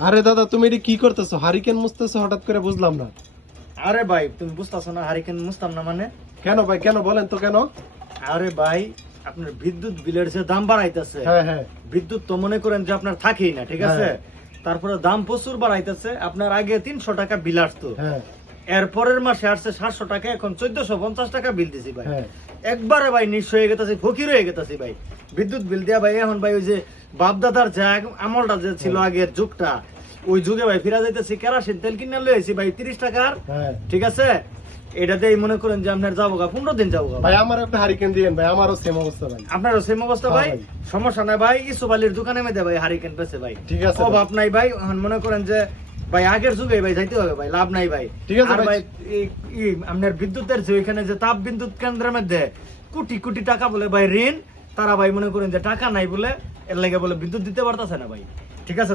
আরে দাদা তুমি এটা কি করতেছো? হারিকেন মুছতেছো হঠাৎ করে, বুঝলাম না। আরে ভাই তুমি বুঝতেছো না হারিকেন মুছতাম না মানে? কেন ভাই, কেন বলেন তো কেন? আরে ভাই আপনার বিদ্যুৎ বিলের যে দাম বাড়াইতেছে, হ্যাঁ হ্যাঁ বিদ্যুৎ তো মনে করেন যে আপনার থাকেই না, ঠিক আছে? হ্যাঁ। তারপরে দাম প্রচুর বাড়াইতেছে। আপনার আগে 300 টাকা বিল আসতো, হ্যাঁ এর পরের মাসে আসছে 700 টাকা, এখন 1450 টাকা বিল দিছি ভাই। হ্যাঁ। একবারে ভাই নিঃস্ব হয়ে গেছে, ফকির হয়ে গেছে ভাই বিদ্যুৎ বিল দেয়া ভাই। এখন ভাই ওই যে বাপদাদার যে আমলটা যে ছিল আগের যুগটা, ওই যুগে ভাই ফিরা যাইতেছি। কেরাসিন তেল কিনে লইছি ভাই 30 টাকার, হ্যাঁ। ঠিক আছে? এটাতেই মনে করেন যে আপনার যাবো গা 15 দিন যাবো গা ভাই আমার একটা হারিকেন দিয়েন ভাই, আমারও সেম অবস্থা ভাই। আপনারও সেম অবস্থা হ্যাঁ ভাই? ভাই। সমস্যা নাই ভাই, ইসু আলীর দোকানে মেদে ভাই হারিকেন পেছে ভাই, ঠিক আছে ভাই। অভাব নাই ভাই। এখন মনে করেন যে ভাই আগের যুগে ভাই যাইতে হবে ভাই, লাভ নাই ভাই। ঠিক আছে আর ভাই। ভাই আপনার বিদ্যুতের যে ওইখানে যে তাপ বিদ্যুৎ কেন্দ্রের মধ্যে কোটি কোটি টাকা বলে ভাই ঋণ, তারা ভাই মনে করেন যে টাকা নাই বলে, এর লাগে বলে বিদ্যুৎ দিতে পারতেছে না ভাই, ঠিক আছে?